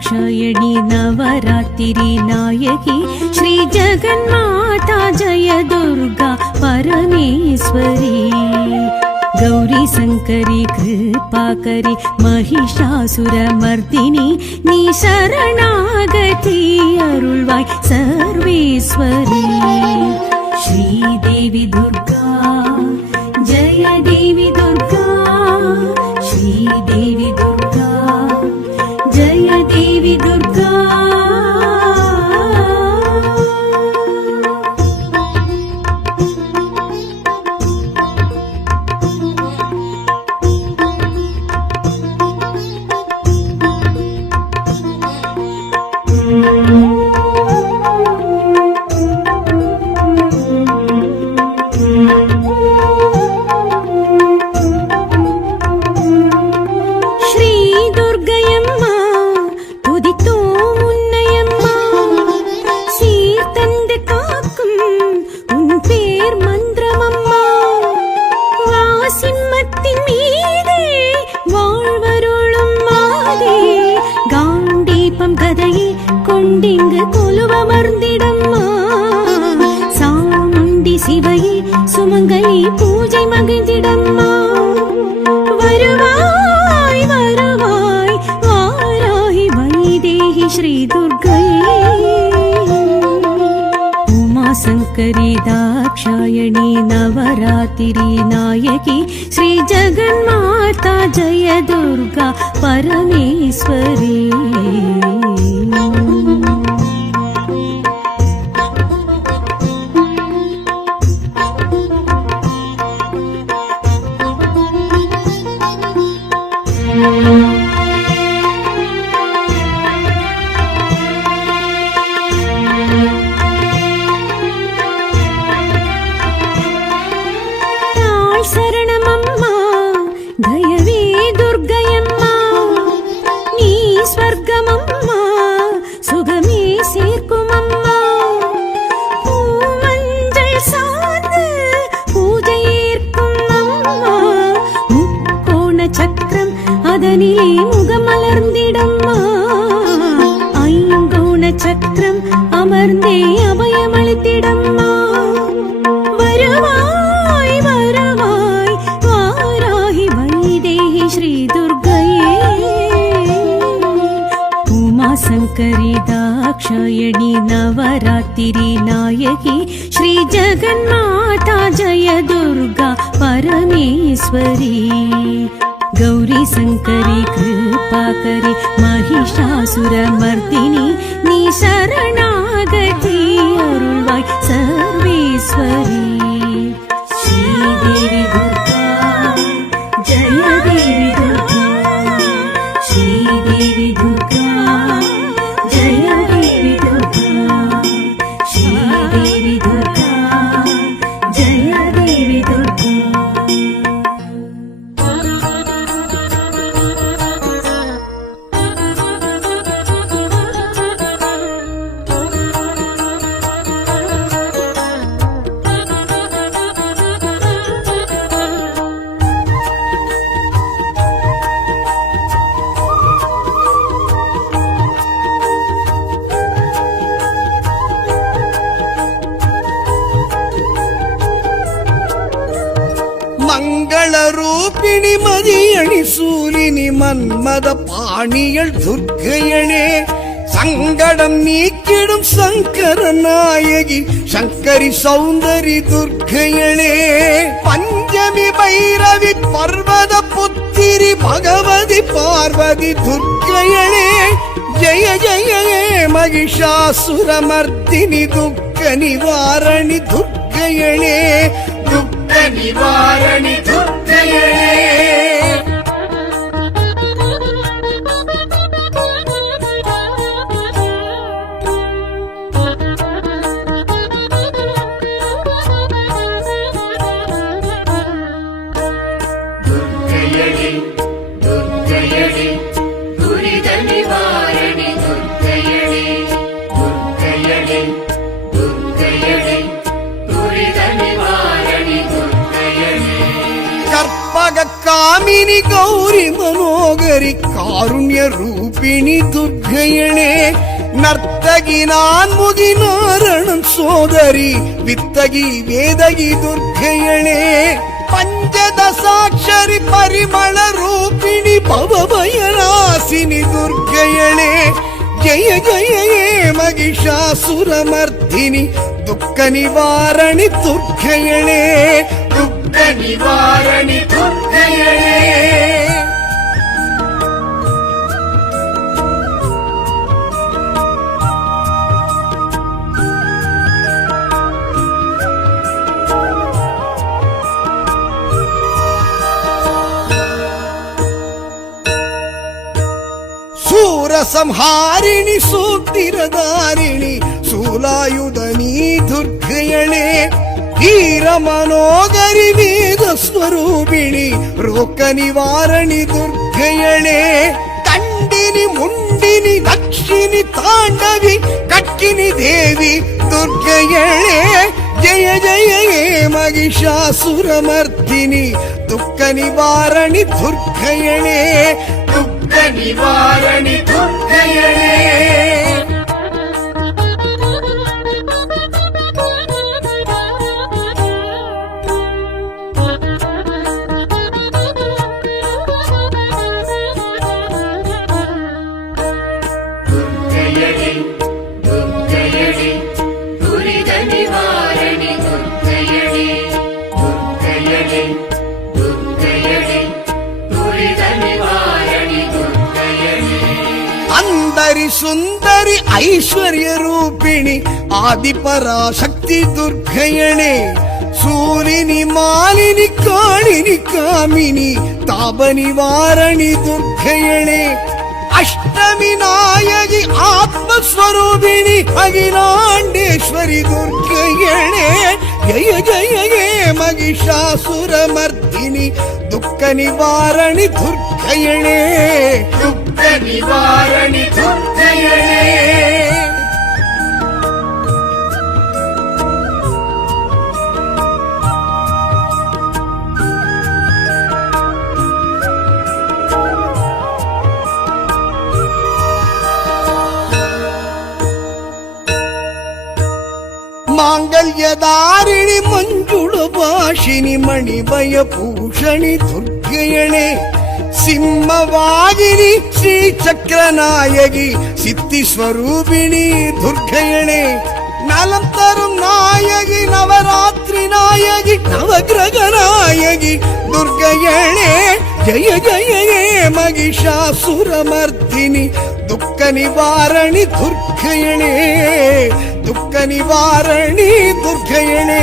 Dakshayani Navratri Nike Shri जगन्माता जय दुर्गा परमेश्वरी गौरी शंकरी कृपाकरी महिषासुरमर्दिनी नी शरणागति अरुळ्वाय सर्वेश्वरी श्रीदेवी दुर्गा जय देवी दुर्गा श्रीदेवी दुर्गा जय देवी दुर्गा சிவையே சுமங்கலி பூஜை மகிழ்ந்திடம்மா வருவாய் வருவாய் வாராய் வைதேகி ஸ்ரீ துர்க்கையே உமா சங்கரி दाक्षायणी नवरात्रि नायकी श्री जगन्माता जय दुर्गा परमेश्वरी சரணமம்மா தயவே துர்க்கையம்மா நீ ஸ்வர்க்கமம்மா சுகமே சேர்க்குமம்மா பூமஞ்சள் சார்ந்து பூஜை ஏற்கும் அம்மா முக்கோண சக்கரம் அதனிலே முகமலர்ந்திடம்மா ஐங்கோண சக்கரம் அமர்ந்தே அபயமளித்திடம்மா வருவாய் வருவாய் வாராகி வைதேகி ஸ்ரீ துர்க்கையே உமா சங்கரி दाक्षायणी नवरात्रि नायकी श्री जगन्माता जय दुर्गा परमेश्वरी गौरी शंकरी कृपाकरी महिषासुरमर्दिनी नी शरणागति अरुळ्वाय सर्वेश्वरी श्रीदेवी दुर्गा जय देवी दुर्गा श्रीदेवी दुर्गा जय देवी दुर्गा श्रीदेवी दुर्गा जय देवी दुर्गा மங்களரூபிணி மதியணி சூலினி மன்மத பாணியள் துர்க்கையளே சங்கடம் நீக்கிடும் சங்கர நாயகி சங்கரி சௌந்தரி துர்க்கையளே பஞ்சமி பைரவி பர்வத புத்திரி பகவதி பார்வதி துர்க்கையளே ஜய ஜய மகிஷாசுரமர்தினி துக்க நிவாரணி துர்க்கையளே துக்க நிவாரணி துர்க்கையளே कामिनी गौरी मनोगरी कारुण्य रूप ரூபிணி துர்க்கையளே நர்த்தகி நான்முகி நாரணன் சோதரி வித்தகி வேதகி துர்க்கையளே பஞ்சதசாட்சரி பரிமள ரூபிணி பவபயநாசினி துர்க்கையளே ஜய ஜய ஹே மகிஷாசுரமர்த்தினி துக்க நிவாரணி துர்க்கையளே துக்க நிவாரணி துர்க்கையளே ಸಂಹಾರಿಣಿ ಸೂಕ್ತಿರಧಾರಿಣಿ ಶೂಲಾಯುಧನಿ ದುರ್ಗಯಳೆ ವೀರ ಮನೋಗರಿ ವೇದ ಸ್ವರೂಪಿಣಿ ರೋಗ ನಿವಾರಣಿ ದುರ್ಗಯಳೆ ಕಂಡಿನಿ ಮುಂಡಿನಿ ದಕ್ಷಿಣಿ ತಾಂಡವಿ ಕಕ್ಕಿನಿ ದೇವಿ ದುರ್ಗಯಳೆ ಜಯ ಜಯ ಹೇ ಮಹಿಷಾಸುರಮರ್ದಿನಿ ದುಃಖ ನಿವಾರಣಿ ದುರ್ಗಯಳೆ ದುಃಖ ನಿವಾರಣಿ ದುರ್ಗಯಳೆ अंदरी सुंदरी ऐश्वर्य रूपिणी आदिपराशक्ति दुर्गयणे सूरिनि मालिनि कालिनि कामिनी तापनिवारणि दुर्गयणे अष्टमी नायकि आत्मस्वरूपिणी अखिलांडेश्वरी दुर्गयणे जय जय हे महिषासुरमर्दिनि दुःख निवारणि दुर्गयणे दुःख निवारणि दुर्गयणे मांगल्यदारिणि मंजुळभाषिणि मणिभयभूषणि दुर्गयणे सिंहवागिनी श्रीचक्रनायकि सिद्धिस्वरूपिणी दुर्गयणे नलं तरुं नायकि नवरात्रि नायकि नवग्रह नायकि दुर्गयणे जय जय हे महिषासुरमर्दिनि दुःख निवारणि दुर्गयणे दुःख निवारणि दुर्गयणे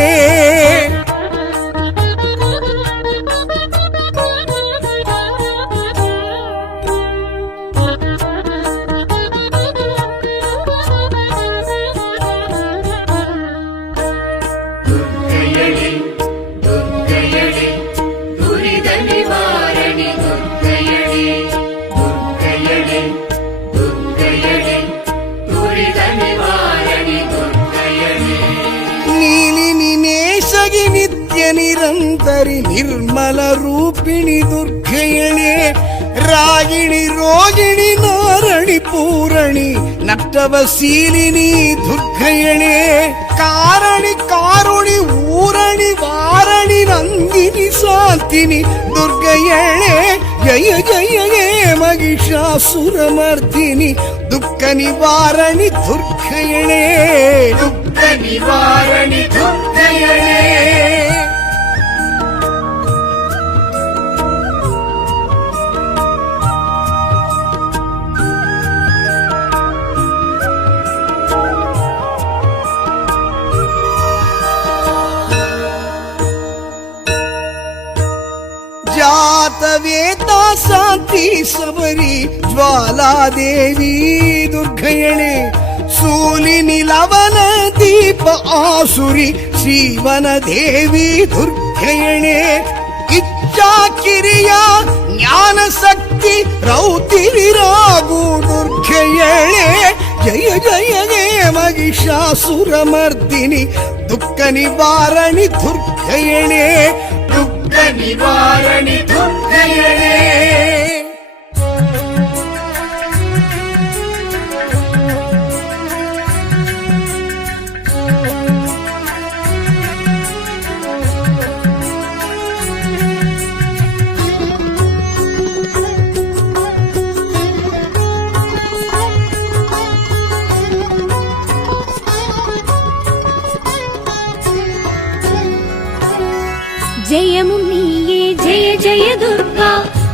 नित्य निरंतरि निर्मल रूपिणी दुर्गयणे रागिणी रोगिणी नारणी पूरणि नटवशीलिनी दुर्गयणे कारणि कारुणि ऊरणि वारणि नंदिनी शांतिनी दुर्गयणे जय जय हे महिषासुरमर्दिनि दुःख निवारणि दुर्गयणे दुःख निवारणि दुर्गयणे जातवेता शांति सबरी ज्वाला देवी दुर्गयणे सूलिनि लवन दीप आसुरी श्रीवन देवी दुर्गयणे इच्छा क्रिया ज्ञान शक्ति रौतिरागु दुर्गयणे जय जय हे महिषासुरमर्दिनि दुःख निवारणि दुर्गयणे दुःख निवारणि दुर्गयणे ஜெய துர்கா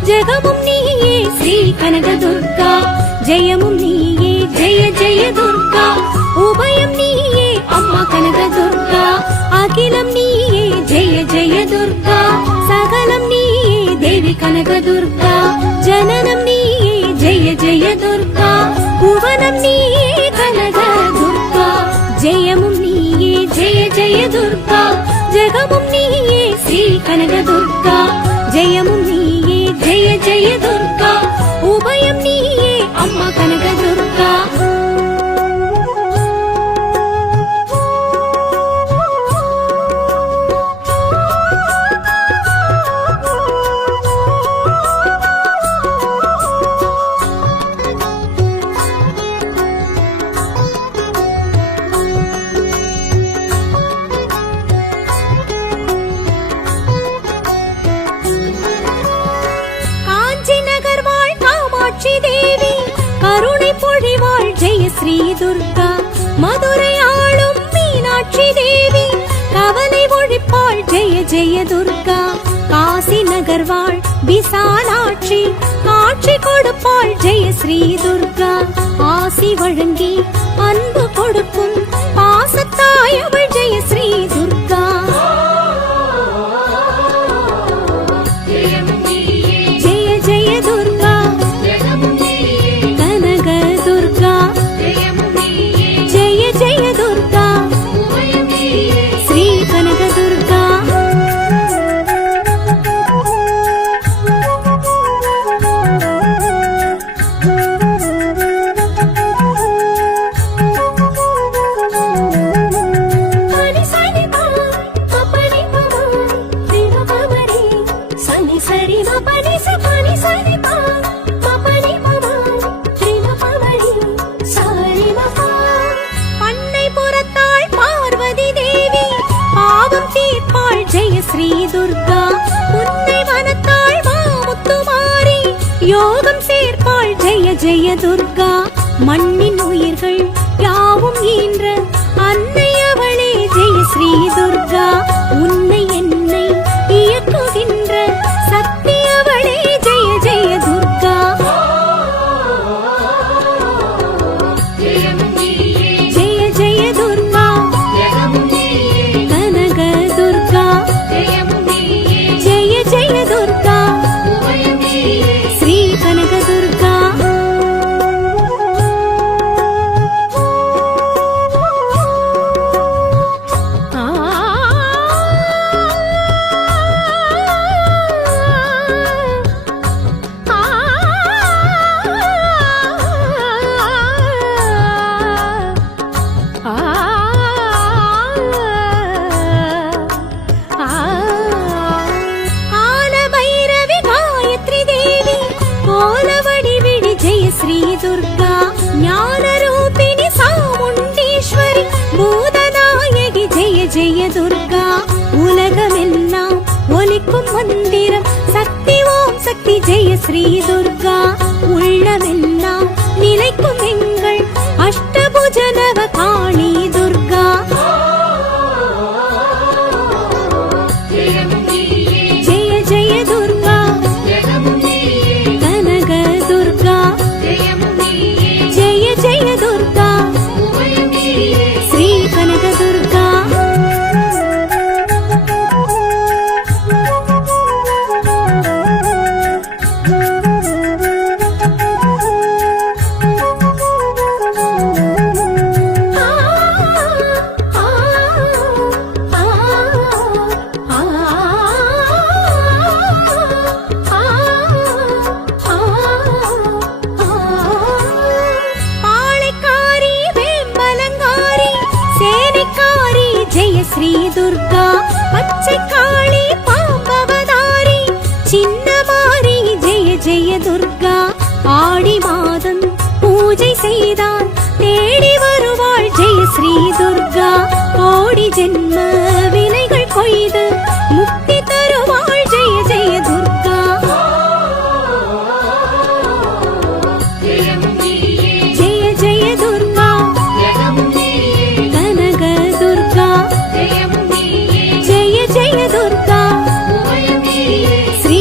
ஜெகமும் நீயே ஸ்ரீ கனக துர்கா ஜெயமும் நீயே ஜெய ஜெய துர்கா உபயம் நீயே அம்மா கனக துர்கா அகிலம் நீயே ஜெய ஜெய துர்கா சகலம் நீயே தேவி கனக துர்கா ஜனனம் நீயே ஜெய ஜெய துர்கா புவனம் நீயே கனக துர்கா ஜெயமும் நீயே ஜெய ஜெய துர்கா ஜெகமும் நீயே ஸ்ரீ கனக துர்கா ஜெயமும் நீயே ஜெய ஜெய துர்கா உபயம் நீயே அம்மா கனக துர்கா ஸ்ரீ துர்கா மதுரை ஆளும் மீனாட்சி தேவி கவலை ஒழிப்பாள் ஜெய ஜெய துர்கா காசி நகர் வாழ் விசாலாட்சி காட்சி கொடுப்பாள் ஜெய ஸ்ரீ துர்கா ஆசி வழங்கி அன்பு கொடுக்கும் பாசத்தாய் அவள் ஜெய ஸ்ரீ துர்கா ஜெய ஜெய துர்கா கனக துர்கா ஜெய ஜெய துர்கா ஸ்ரீ கனக துர்கா ஸ்ரீ துர்கா முன்னை வனத்தாள் மாமுத்துமாரி யோகம் சேர்ப்பாள் ஜெய ஜெய துர்கா மண்ணின் உயிர்கள் யாவும் ஈன்ற அன்னை அவளே ஜெய ஸ்ரீ துர்கா உன்னை என்னை இயக்குகின்ற சக்தி அவளே ஜெய ஜெய துர்கா ஜெய ஜெய துர்கா கனக துர்கா ஜெய ஜெய துர்கா ஸ்ரீ கனக துர்கா ஸ்ரீ துர்கா ஞான ரூபிணி சாமுண்டீஸ்வரி பூதநாயகி ஜெய ஜெய துர்கா உலகமெல்லாம் ஒலிக்கும் மந்திரம் சக்தி ஓம் சக்தி ஜெய ஸ்ரீ துர்கா உள்ளமெல்லாம் நிலைக்கும் எங்கள் அஷ்டபுஜனவ காளி துர்கா ஜெய ஜெய துர்கா கனக துர்கா ஜெய ஜெய துர்கா ஸ்ரீ கனக துர்கா ஸ்ரீ துர்கா பச்சை காளி பாம்பவதாரி சின்னமாரி ஜெய ஜெய துர்கா ஆடி மாதம் பூஜை செய்தால் தேடி வருவாள் ஜெய ஸ்ரீ துர்கா கோடி ஜென்ம வினைகள் கொய்து முக்தி தருவாள் ஜெய ஜெய துர்கா ஜெய ஜெய துர்கா கனக துர்கா ஜெய ஜெய துர்கா ஸ்ரீ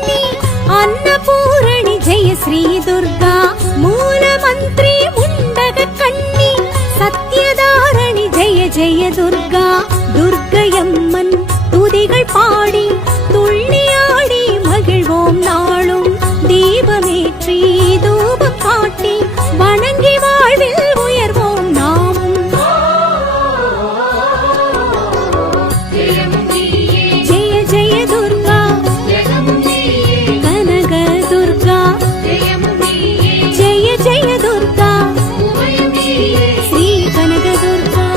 కన్ని అన్నపూరణి జయ శ్రీ దుర్గా మూల మంత్రి ముండగ కన్ని சத்யதாரணி ஜெய ஜெய துர்கா துர்க்கையம்மன் துதிகள் பாடி துள்ளியாடி மகிழ்வோம் நாளும் தீபமேற்றி தூபம் காட்டி வணங்கி வாழ்வில் உயர்வோம் நாமும் ஜெய ஜெய துர்கா கனக துர்கா ஜெய ஜெய துர்கா ஸ்ரீ கனக துர்கா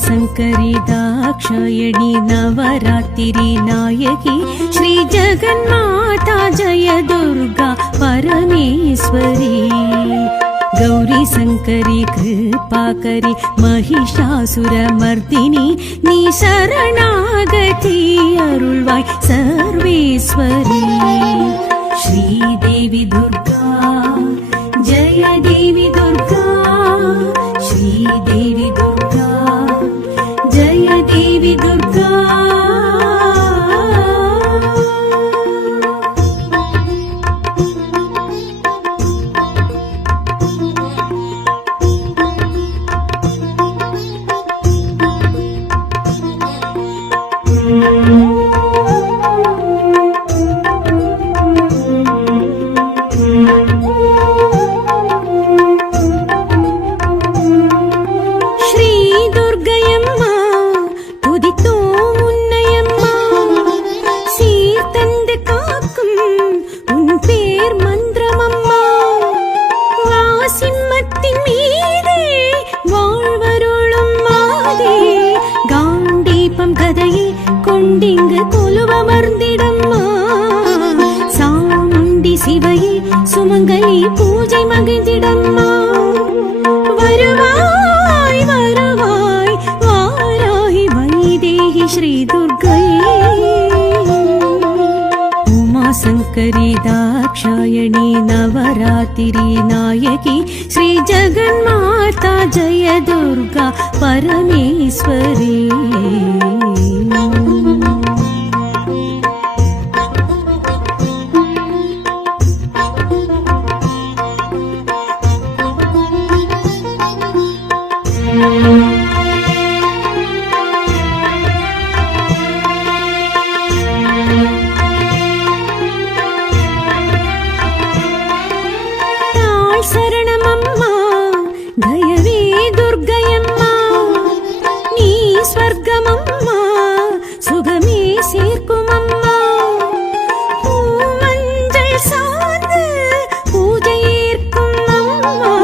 शङ्करी दाक्षायणी नवरात्रि नायकी श्री जगन्माता जय दुर्गा परमेश्वरी गौरी शङ्करी कृपाकरी महिषासुरमर्दिनी नी शरणागति अरुळ्वाय सर्वेश्वरी श्रीदेवी दुर्गा जय देवी दुर्गा श्रीदेवी दुर्गा जय देवी दुर्गा சிவையே சுமங்கலி பூஜை மகிழ்ந்திடம்மா வருவாய் வருவாய் வாராய் வைதேகி ஸ்ரீ துர்க்கையே உமா சங்கரி दाक्षायणी नवरात्रि नायकी श्री जगन्माता जय दुर्गा परमेश्वरी சரணமம்மா தயவே துர்க்கையம்மா நீ ஸ்வர்க்கமம்மா சுகமே சேர்க்குமம்மா பூமஞ்சள் சார்ந்து பூஜை ஏற்கும் அம்மா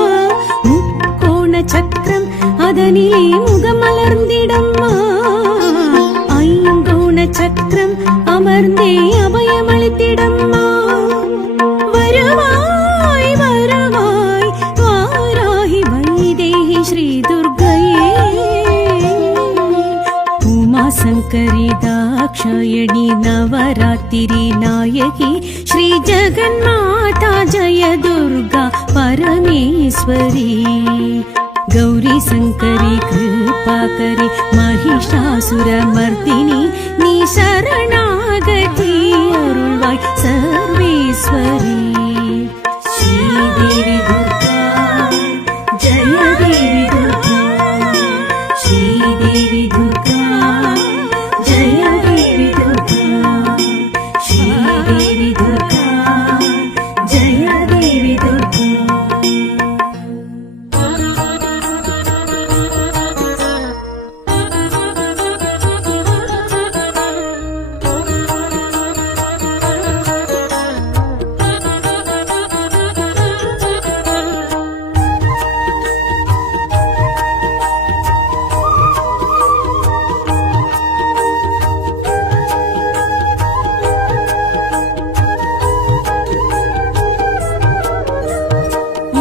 முக்கோண சக்கரம் அதனிலே முகமலர்ந்திடம்மா ஐங்கோண சக்கரம் அமர்ந்தே அபயமளித்திடம்மா வருவாய் வருவாய் வாராய் வைதேகி ஸ்ரீ துர்க்கையே உமா சங்கரி दाक्षायणी नवरात्रि नायकी श्री जगन्माता जय दुर्गा परमेश्वरी गौरी शङ्करी कृपाकरी महिषासुरमर्दिनी नी शरणागति अरुळ्वाय सर्वेश्वरी श्रीदेवी दुर्गा जय देवी दुर्गा श्रीदेवी दुर्गा जय देवी दुर्गा श्रीदेवी दुर्गा जय देवी दुर्गा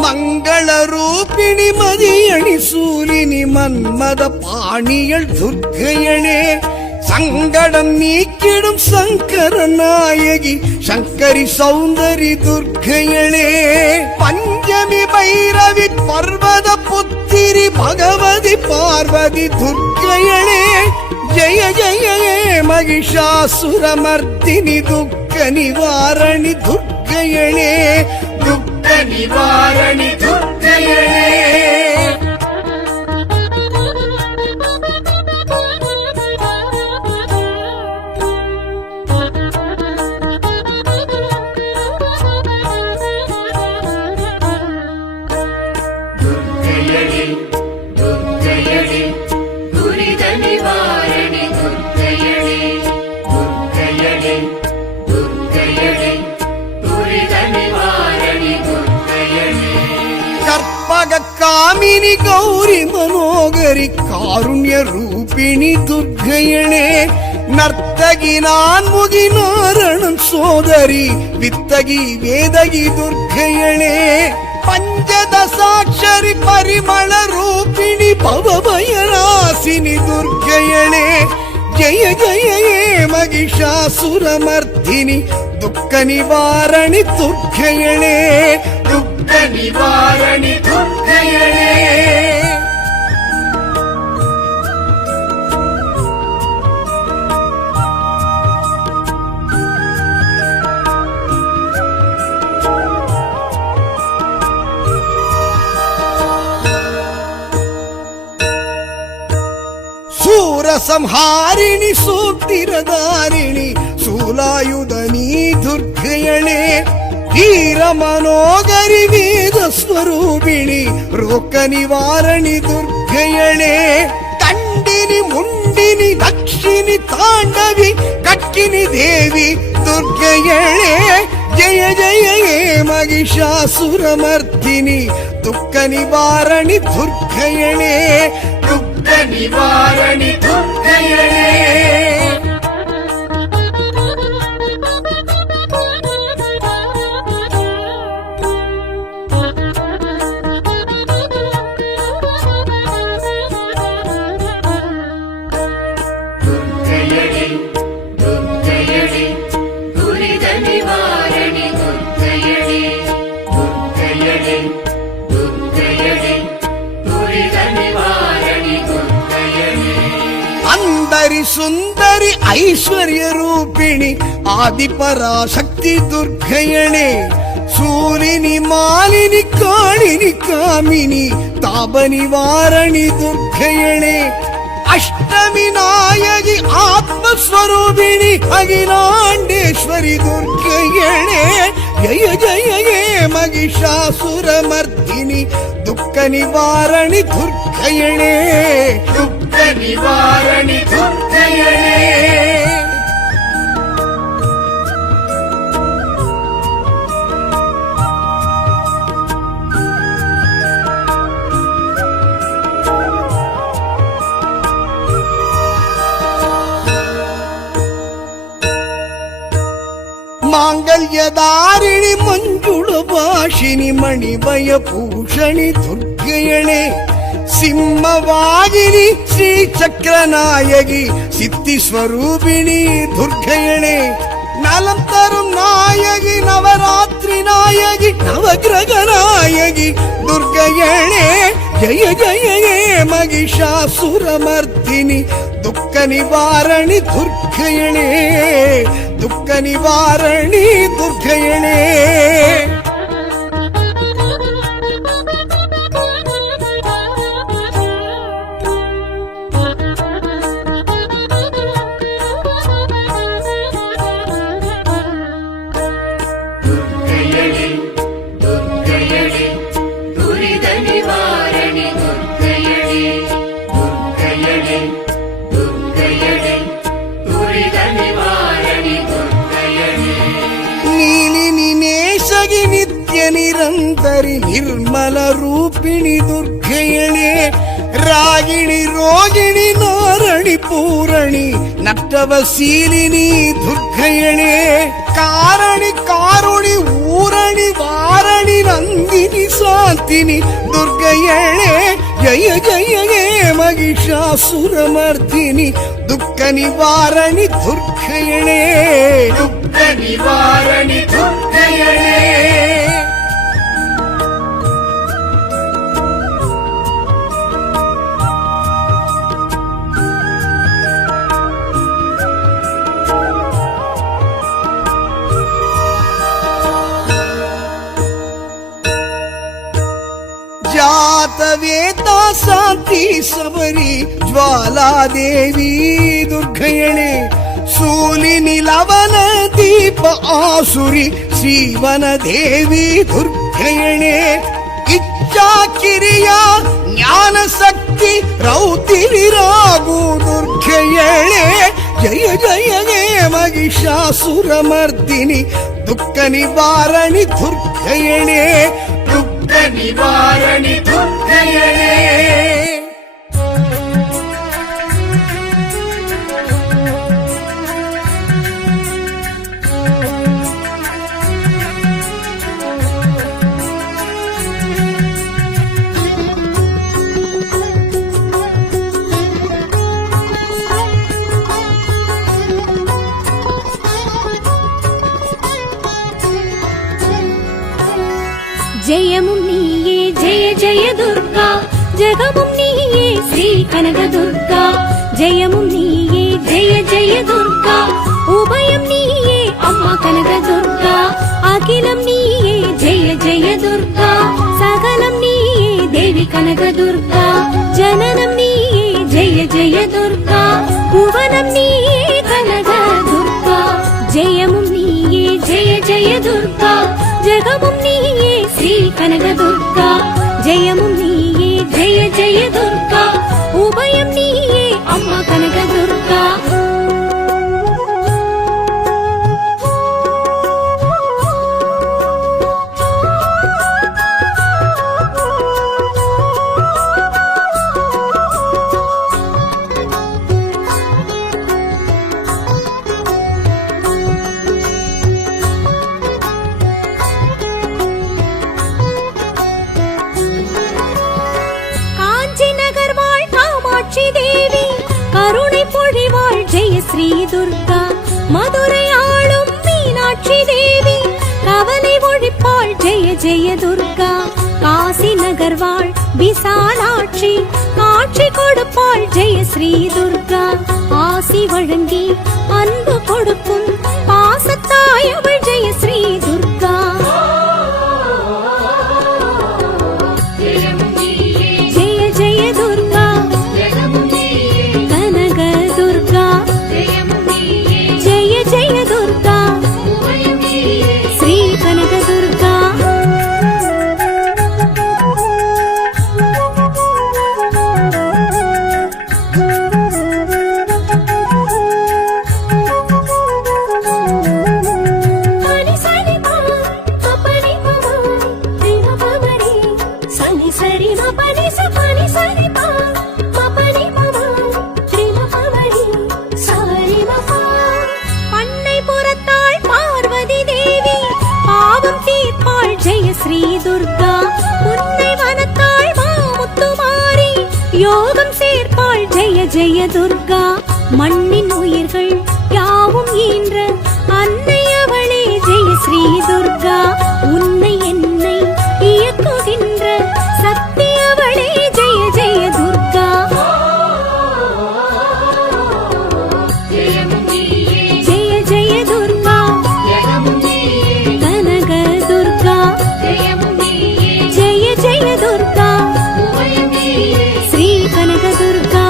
மங்கள ரூபிணி மதியணி சூலினி மன்மத பாணியள் துர்க்கையளே சங்கடம் நீக்கிடும் சங்கர நாயகி சங்கரி சௌந்தரி துர்க்கையளே பஞ்சமி பைரவி பர்வத புத்திரி பகவதி பார்வதி துர்க்கையளே ஜய ஜய மகிஷாசுரமர்த்தினி துக்க நிவாரணி துர்க்கையளே துக்க நிவாரணி துர்க்கையளே காமினி கௌரி மனோகரி காருண்ய ரூபிணி துர்க்கையளே நர்த்தகி நான்முகி நாரணன் சோதரி வித்தகி வேதகி துர்க்கையளே பஞ்சதசாட்சரி பரிமள ரூபிணி பவபயநாசினி துர்க்கையளே ஜய ஜய மகிஷாசுரமர்த்தினி துக்க நிவாரணி துர்க்கையளே துக்க நிவாரணி துர்க்கையளே சூரசம்ஹாரிணி சூத்திரதாரிணி சூலாயுதனீ துர்க்கையளே வீர மனோகரி வேத ஸ்வரூபிணி ரோக்க நிவாரணி துர்க்கையளே தண்டினி முண்டினி தக்ஷிணி தாண்டவி கட்கினி தேவி துர்க்கையளே ஜய ஜய மகிஷாசுரமர்த்தினி துக்க நிவாரணி துர்க்கையளே துக்க நிவாரணி துர்க்கையளே சுந்தரி ஐஸ்வர்ய ரூபிணி ஆதிபராசக்தி துர்க்கையளே சூலினி மாலினி காளினி காமினி தாப நிவாரணி துர்க்கையளே அஷ்டமி நாயகி ஆத்மஸ்வரூபிணி அகிலாண்டேஸ்வரி துர்க்கையளே ஜய ஜய மகிஷாசுரமர்த்தினி துக்க நிவாரணி துர்க்கையளே துக்க நிவாரணி துர்க்கையளே மாங்கல்யதாரிணி மஞ்சுள பாஷினி மணிமய பூஷணி துர்க்கையளே சிம்மவாகினி ஸ்ரீ சக்கரநாயகி சித்தி ஸ்வரூபிணி துர்க்கையளே நலம் தரும் நாயகி நவராத்திரி நாயகி நவகிரக நாயகி துர்க்கையளே ஜய ஜய மகிஷாசுரமர்த்தினி துக்க நிவாரணி துர்க்கையளே துக்க நிவாரணி துர்க்கையளே ನಿರಂತರಿ ನಿರ್ಮಲ ರೂಪಿಣಿ ದುರ್ಗೆಯಳೇ ರಾಗಿಣಿ ರೋಗಿಣಿ ನಾರಣಿ ಪೂರಣಿ ನಟ್ಟವಶೀಲಿನಿ ದುರ್ಗೆಯಳೇ ಕಾರಣಿ ಕಾರುಣಿ ಊರಣಿ ವಾರಣಿ ನಂದಿನಿ ಶಾಂತ ಸುರಮರ್ದಿನಿ ದುರ್ಗಯಳೆ ಜಯ ಜಯ ಹೇ ಮಹಿಷಾಸುರಮರ್ದಿನಿ ದುಃಖ ನಿವಾರಣಿ ದುರ್ಗಯಳೆ ದುಃಖ ನಿವಾರಣಿ ದುರ್ಗಯಳೆ ಜಾತವೇತಾ ಶಾಂತಿ ಸಬರಿ ಜ್ವಾಲಾದೇವಿ ದುರ್ಗಯಳೆ ಸೂಲಿನಿ ಲವನ ದೀಪ ಆಸುರಿ ಶ್ರೀವನ ದೇವಿ ದುರ್ಗಯಳೆ ಇಚ್ಛಾ ಕಿರಿಯ ಜ್ಞಾನ ಶಕ್ತಿ ರೌತಿರಿರಾಗು ದುರ್ಗಯಳೆ ಜಯ ಜಯ ಹೇ ಮಹಿಷಾಸುರಮರ್ದಿನಿ ದುಃಖ ನಿವಾರಣಿ ದುರ್ಗಯಳೆ ದುಃಖ ನಿವಾರಣಿ ದುರ್ಗಯಳೆ ஜெயமும் நீயே ஜெய ஜெய துர்கா ஜெகமும் நீயே ஸ்ரீ கனக துர்கா ஜெயமும் நீயே ஜெய ஜெய துர்கா உபயம் நீயே அம்மா கனக துர்கா அகிலம் நீயே ஜெய ஜெய துர்கா சகலம் நீயே தேவி கனக துர்கா ஜனனம் நீயே ஜெய ஜெய துர்கா புவனம் நீயே கனக துர்கா ஜெயமும் நீயே ஜெய ஜெய துர்கா ஜெகமும் நீயே ஸ்ரீ கனக துர்கா ஜெயமும் நீயே ஜெய ஜெய துர்கா உபயம் நீயே அம்மா கனக துர்கா ஸ்ரீ துர்கா மதுரை ஆளும் மீனாட்சி தேவி கவலை ஒழிப்பாள் ஜெய ஜெய துர்கா காசி நகர் வாழ் விசாலாட்சி காட்சி கொடுப்பாள் ஜெய ஸ்ரீ துர்கா ஆசி வழங்கி அன்பு கொடுக்கும் பாசத்தாய் அவள் ஜெய ஸ்ரீ துர்கா ஜெய ஜெய துர்கா கனக துர்கா ஜெய ஜெய துர்கா ஸ்ரீ கனக துர்கா ஸ்ரீ துர்கா உன்னை வனத்தாள் மாமுத்துமாரி யோகம் சேர்ப்பாள் ஜெய ஜெய துர்கா மண்ணின் உயிர்கள் யாவும் ஈன்ற அன்னை அவளே ஜெய ஸ்ரீ துர்கா உன்னை என்னை இயக்குகின்ற சக்தி அவளே ஜெய ஜெய துர்கா ஜெய ஜெய துர்கா கனக துர்கா ஜெய ஜெய துர்கா ஸ்ரீ கனக துர்கா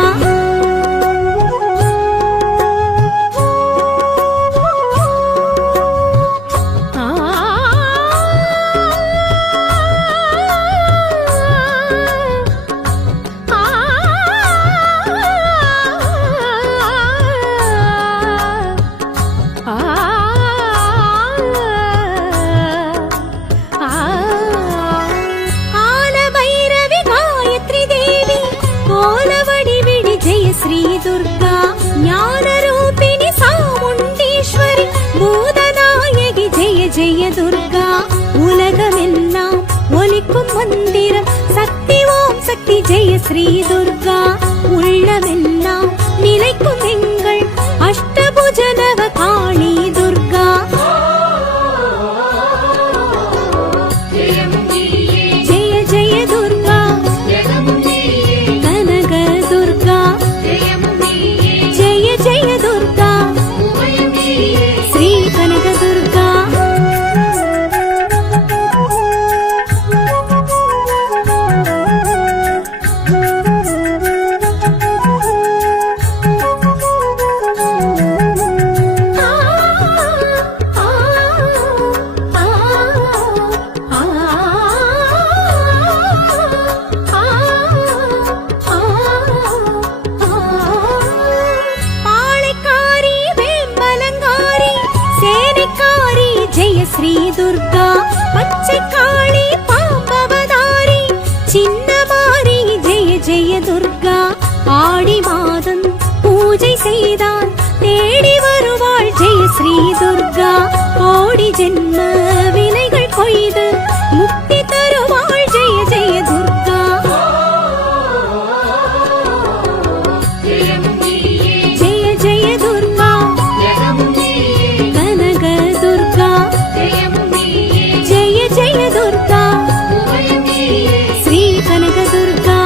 ஸ்ரீ துர்கா உள்ளமெல்லாம் நிலைக்கும் எங்கள் அஷ்டபுஜனவ காளி துர்கா ஜெய ஜெய துர்கா கனக துர்கா ஜெய ஜெய துர்கா ஸ்ரீ கனக துர்கா பாளைக்காரி வேம்பலங்காரி சேனைக்காரி ஜெய ஸ்ரீ துர்கா பச்சை காளி பாம்பவதாரி சின்னமாரி ஜெய ஜெய துர்கா ஆடி மாதம் பூஜை செய்தால் தேடி வருவாள் ஜெய ஸ்ரீ துர்கா கோடி ஜென்ம வினைகள் கொய்து முக்தி தருவாள் ஜெய ஜெய துர்கா ஜெய ஜெய துர்கா கனக துர்கா ஜெய ஜெய துர்கா ஸ்ரீ கனக துர்கா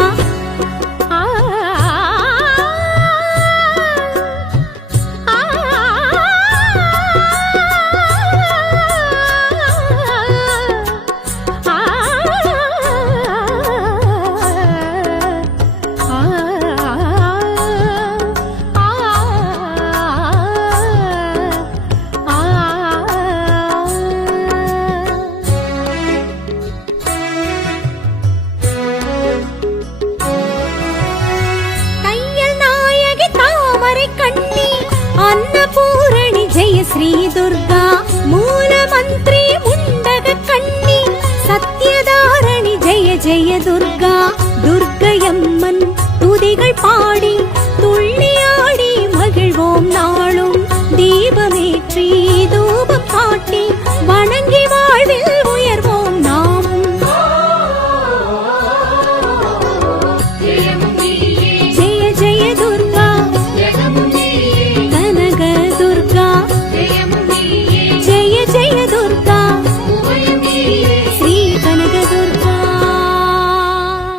தையல் நாயகி தாமரை கண்ணி அன்னபூரணி ஜெய ஸ்ரீ துர்கா மூல மந்திரி முண்டக கண்ணி சத்யதாரணி ஜெய ஜெய துர்கா துர்க்கையம்மன் துதிகள் பாடி